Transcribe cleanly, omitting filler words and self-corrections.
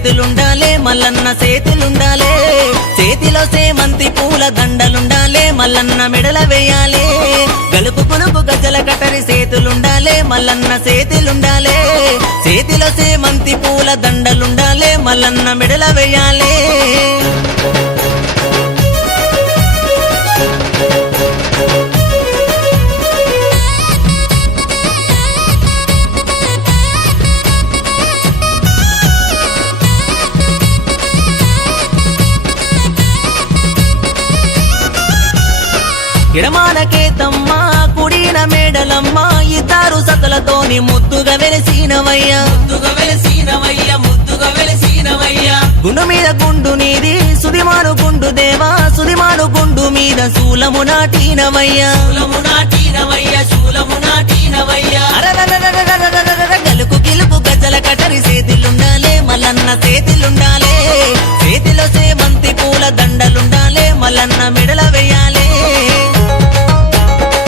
చేతులుండాలే మల్లన్న చేతులుండాలే చేతిలో సేమంతి పూల దండలుండాలే మల్లన్న మెడల వేయాలే గలుపు పులుపు గజల కటరి చేతులుండాలే మల్లన్న చేతులుండాలే చేతిలో సేమంతి పూల దండలుండాలే మల్లన్న మెడల వేయాలే ఎడమానకే తమ్మ కుడిన మేడలమ్మ ఇద్దరు సతలతోని ముద్దుగా వెలసినవయ్యా గుండు మీద గుండు నీది సుదిమాను గుండు దేవా సుదిమాను గుండు మీద శూలము నాటినవయ్యా గలుకు గిలుపు గజల కటరి చేతిలుండాలే మల్లన్న చేతిలుండాలే చేతిలో సేమంతి పూల దండలుండాలే మల్లన్న మెడల